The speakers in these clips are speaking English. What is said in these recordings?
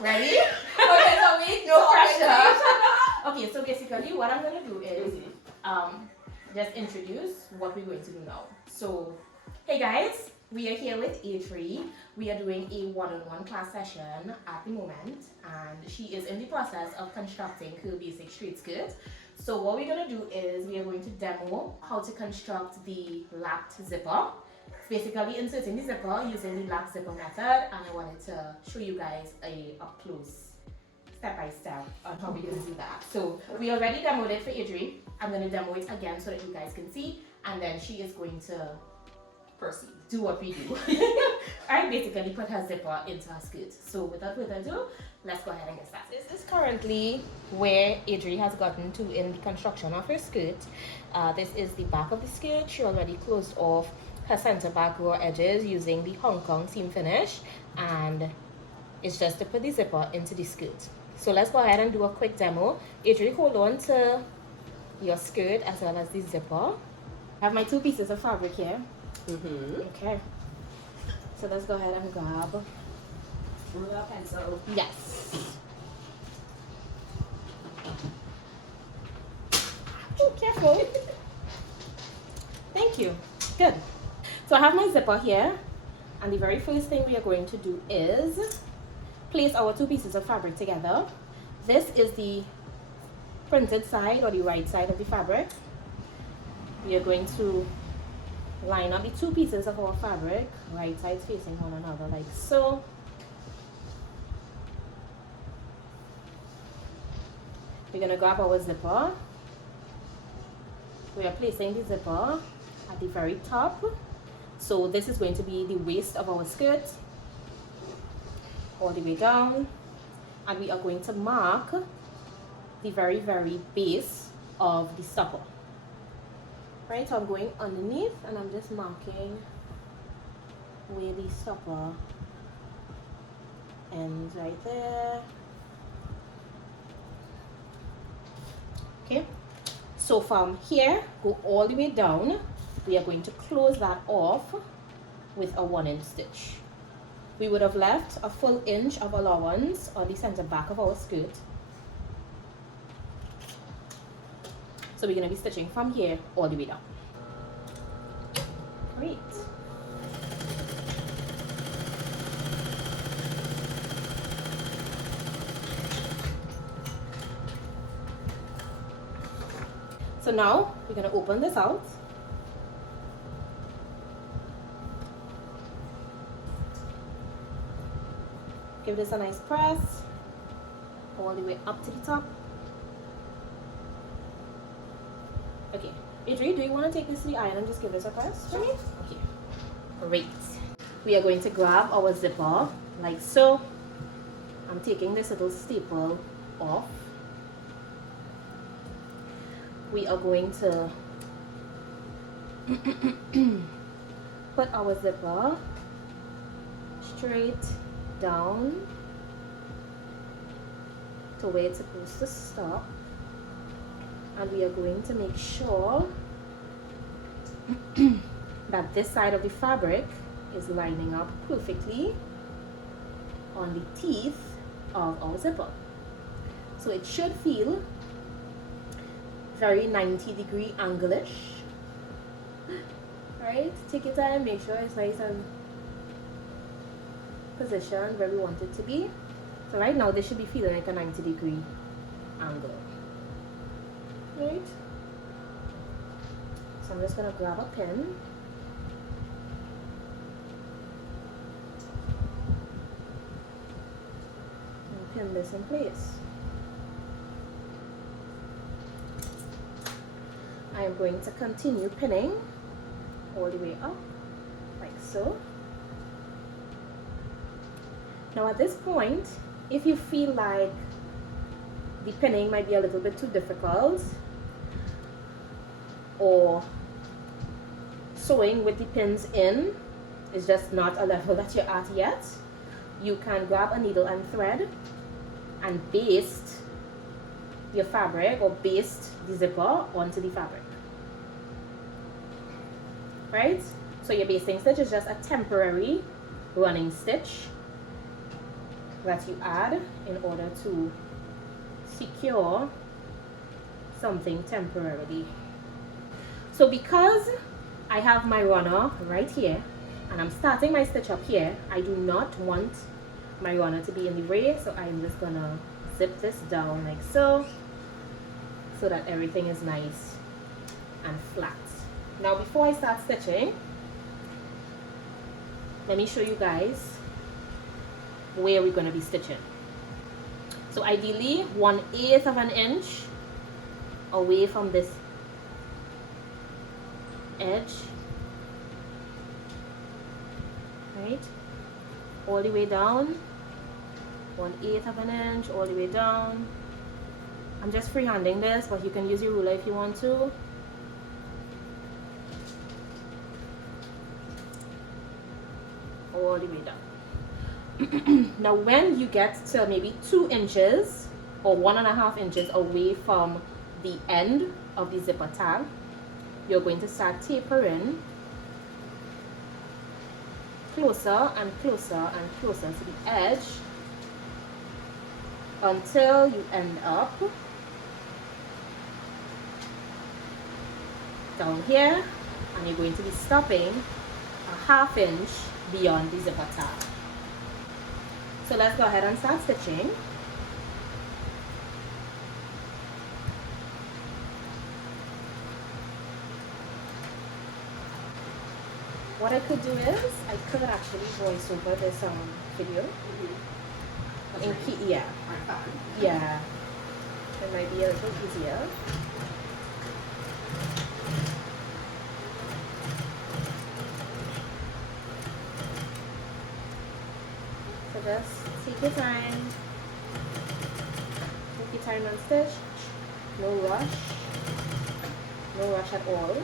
Ready? Okay, so we No pressure. Okay, so basically what I'm going to do is just introduce what we're going to do now. So, hey guys, we are here with A3. We are doing a one-on-one class session at the moment, and she is in the process of constructing her basic straight skirt. So what we're going to do is we are going to demo how to construct the lapped zipper. It's basically inserting the zipper using the lapped zipper method, and I wanted to show you guys a up close step by step on how we're going to do that. So we already demoed it for Idri. I'm going to demo it again so that you guys can see, and then she is going to proceed. do what we do. I basically put her zipper into her skirt. So without further ado, let's go ahead and get started. This is currently where Idri has gotten to in the construction of her skirt. This is the back of the skirt. She already closed off her center back raw edges using the Hong Kong seam finish, and it's just to put the zipper into the skirt. So let's go ahead and do a quick demo. Idri, hold on to your skirt as well as the zipper. I have my two pieces of fabric here. Okay. So let's go ahead and grab. Ruler, pencil. Yes. Oh, careful. Thank you. Good. So I have my zipper here, and the very first thing we are going to do is place our two pieces of fabric together. This is the printed side or the right side of the fabric. We are going to line up the two pieces of our fabric, right sides facing one another, like so. We're going to grab our zipper. We are placing the zipper at the very top. So this is going to be the waist of our skirt, all the way down, and we are going to mark the very base of the stopper. Right, so I'm going underneath and I'm just marking where the stopper ends, right there. Okay, so from here go all the way down. We are going to close that off with a 1-inch stitch. We would have left a full inch of allowance on the center back of our skirt. So we're going to be stitching from here all the way down. Great. So now we're going to open this out. Give this a nice press all the way up to the top. Okay, Idri, do you want to take this to the iron and just give this a press for me? Okay, great. We are going to grab our zipper like so. I'm taking this little staple off. We are going to put our zipper straight down to where it's supposed to stop, and we are going to make sure that this side of the fabric is lining up perfectly on the teeth of our zipper. So it should feel very 90-degree angle-ish. Right? Take your time, make sure it's nice and positioned where we want it to be. So right now this should be feeling like a 90-degree angle. Right? So I'm just going to grab a pin. And pin this in place. I am going to continue pinning all the way up, like so. Now at this point, if you feel like the pinning might be a little bit too difficult, or sewing with the pins in is just not a level that you're at yet, you can grab a needle and thread and baste your fabric or baste the zipper onto the fabric. Right? So your basting stitch is just a temporary running stitch that you add in order to secure something temporarily. So because I have my runner right here and I'm starting my stitch up here, I do not want my runner to be in the way, so I'm just gonna zip this down like so that everything is nice and flat. Now before I start stitching, let me show you guys where we're going to be stitching. So ideally 1/8 of an inch away from this edge, right, all the way down, 1/8 of an inch all the way down. I'm just freehanding this, but you can use your ruler if you want to. All the way down. Now when you get to maybe 2 inches or 1.5 inches away from the end of the zipper tab, you're going to start tapering closer and closer and closer to the edge until you end up down here, and you're going to be stopping 1/2 inch beyond the zipper tab. So let's go ahead and start stitching. What I could do is I could actually voice over this video. Yeah, yeah, it might be a little easier. So just take your time. Take your time on stitch. No rush. No rush at all.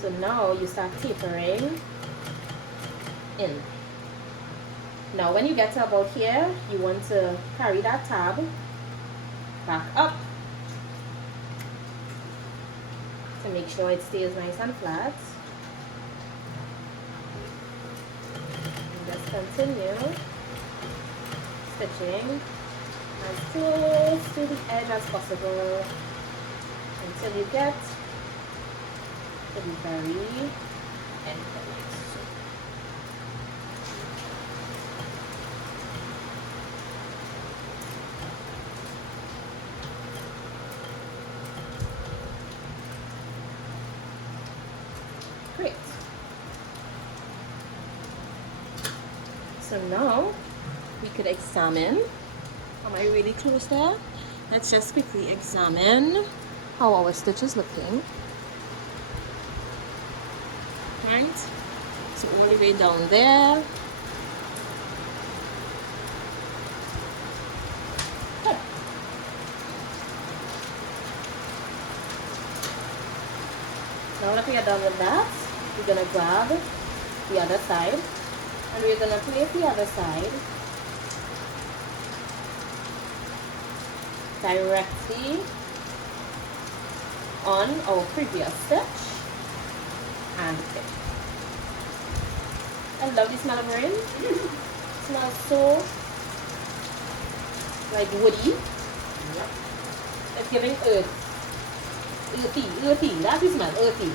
So now you start tapering in. Now when you get to about here, you want to carry that tab back up to make sure it stays nice and flat. And just continue stitching as close to the edge as possible until you get to the very end of it. Great. So now we could examine. Am I really close there? Let's just quickly examine how our stitch is looking. Right? So all the way down there. Good. Now that we are done with that, we're going to grab the other side and we're going to place the other side directly on our previous stitch and pin. I love the smell of rain. It smells so like woody. Yep. It's giving earth. Earthy. That's the smell, earthy.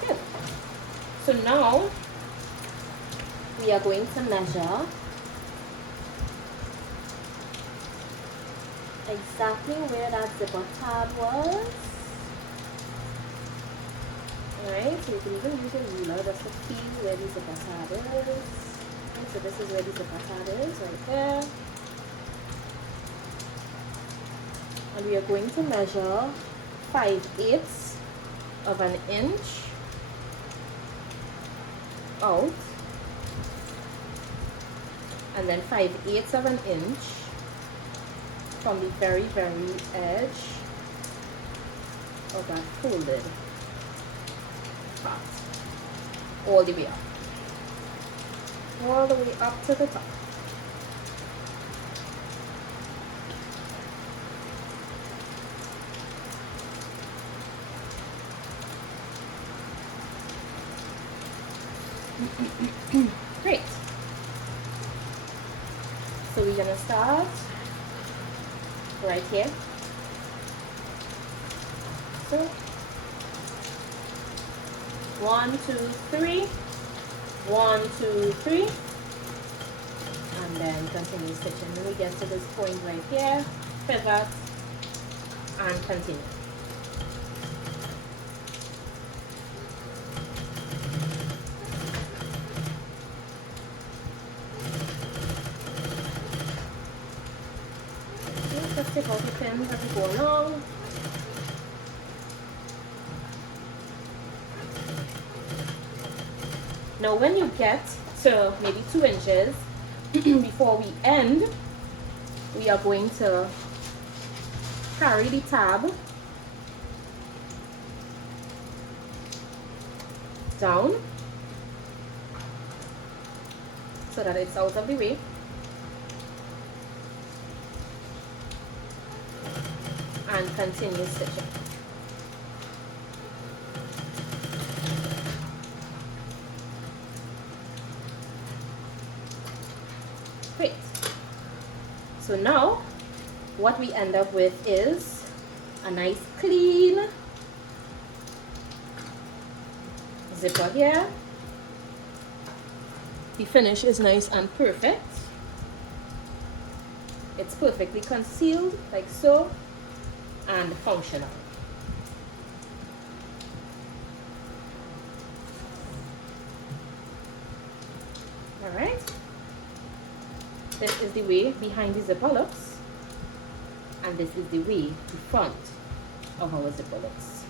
Good. So now we are going to measure exactly where that zipper tab was. Alright, so you can even use a ruler just to feel where the zipper tab is. Okay, so this is where the zipper tab is, right there. And we are going to measure 5/8 of an inch out, and then 5/8 of an inch from the very edge of that folded part, all the way up, all the way up to the top. Great. So we're gonna start right here. So 1, 2, 3, 1, 2, 3, and then continue stitching. When we get to this point right here, pivot and continue. Just take out the pins as we go along. Now when you get to maybe 2 inches before we end, we are going to carry the tab down so that it's out of the way. And continue stitching. Great. So now what we end up with is a nice clean zipper here. The finish is nice and perfect. It's perfectly concealed like so, and functional. All right. This is the way behind the zipper looks, and this is the way the front of our zipper looks.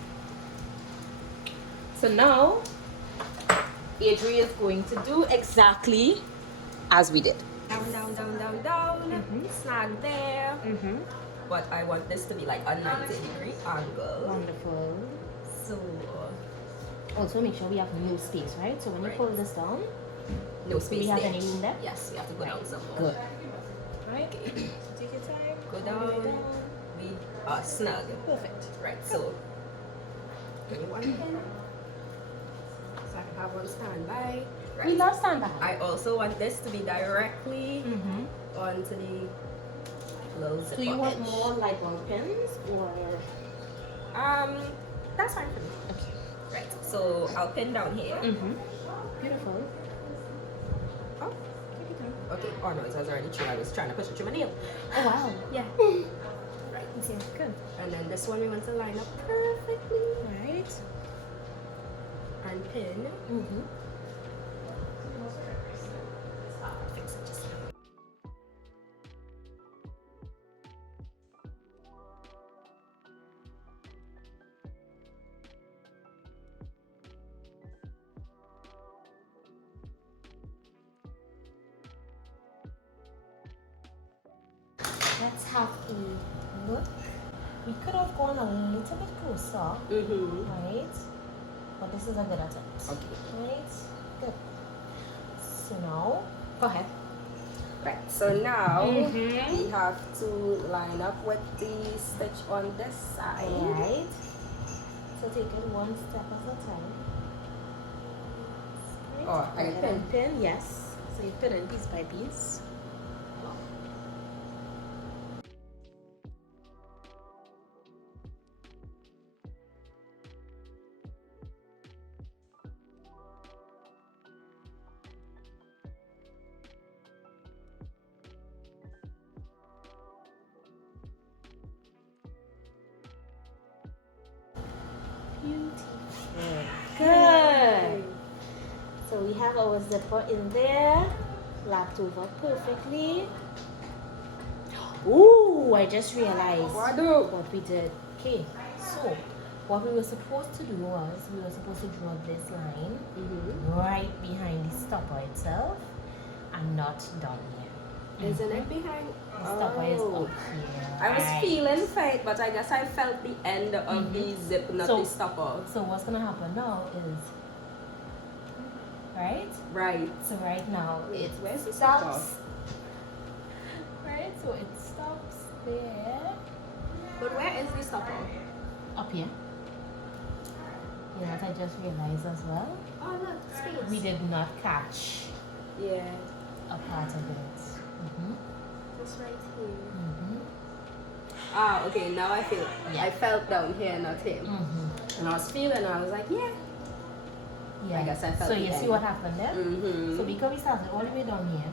So now Adri is going to do exactly as we did. Down, down, down, down, down. Snag there. But I want this to be like a 90-degree angle. Wonderful. So also make sure we have no space, right? So when you pull this down, no space. Do we have there. any room there? Yes, we have to go down some more. Good. Right. So take your time. Go down. We are snug. Perfect. Right. So give me one pin. So I can have one standby. Right. We love standby. I also want this to be directly onto the little zipper So you want edge. more like long pins or? That's fine for me. Okay. Right. So I'll pin down here. Beautiful. Oh. Take your time. Okay. Oh no, it was already true. I was trying to push it through my nail. Oh wow. Yeah. Right. Okay. Good. And then this one we want to line up perfectly Right. and pin. Fix it just now. Let's have a look. We could have gone a little bit closer, right? But this is a good attempt. Okay. Right? Good. So now, go ahead. Right. So now we have to line up with the stitch on this side. Right. So take it one step at a time. Right. Oh, I Go ahead pin. and pin, yes. So you pin in piece by piece. Beautiful. Good. So we have our zipper in there, lapped over perfectly. Ooh, I just realized What do? what we did. Okay, so what we were supposed to do was we were supposed to draw this line right behind the stopper itself and not down here. Isn't it behind? The stopper is up here. I was feeling fake, but I guess I felt the end of the zip, not the stopper. So what's gonna happen now is, right? So right now Where's the stops. stopper? Right, so it stops there. But where is the stopper? Up here. You know what I just realized as well? Oh look, space. We did not catch Yeah. a part of it. It's right here. Ah, okay, now I feel Yeah. I felt down here, not here. And I was feeling, I was like, yeah. I guess I felt so the you see end. what happened there? So because we started all the way down here,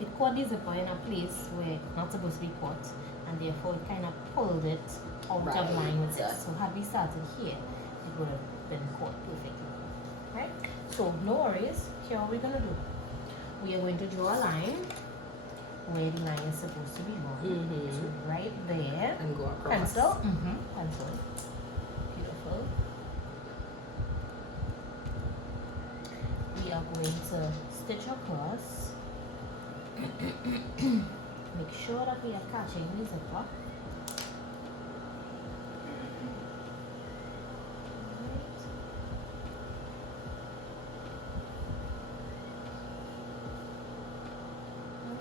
it caught the zipper in a place where it's not supposed to be caught, and therefore it kind of pulled it out of line with it. So had we started here, it would have been caught perfectly. Right? So no worries. Here what we're gonna do. We are going to draw a line where the line is supposed to be drawn. So right there. And go across. Pencil. Pencil. Beautiful. We are going to stitch across. Make sure that we are catching the zipper.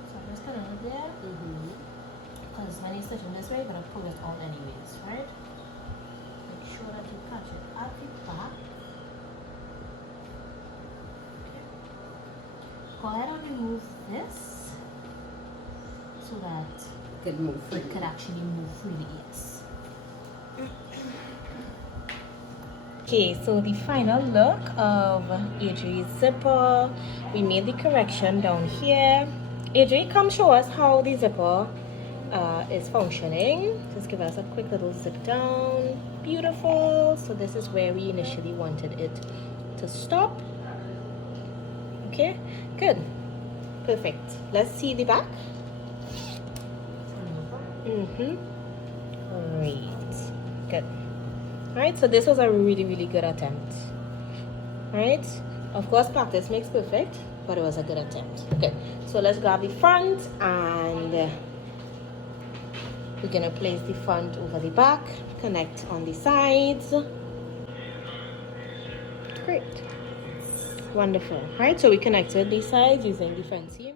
So I'm just gonna do there. Because when you're stitching this way, you're gonna pull it out anyways, right? Make sure that you catch it at the back. Go ahead and remove this so that it could actually move freely. Yes. Okay, so the final look of Adri's zipper. We made the correction down here. Adri, come show us how the zipper is functioning. Just give us a quick little zip down. Beautiful. So this is where we initially wanted it to stop. Okay, good, perfect. Let's see the back. Great, good. All right, so this was a really good attempt. All right, of course practice makes perfect, but it was a good attempt. Okay, so let's grab the front, and we're gonna place the front over the back, connect on the sides. Great. Wonderful. Right, so we connected these sides using the front seam.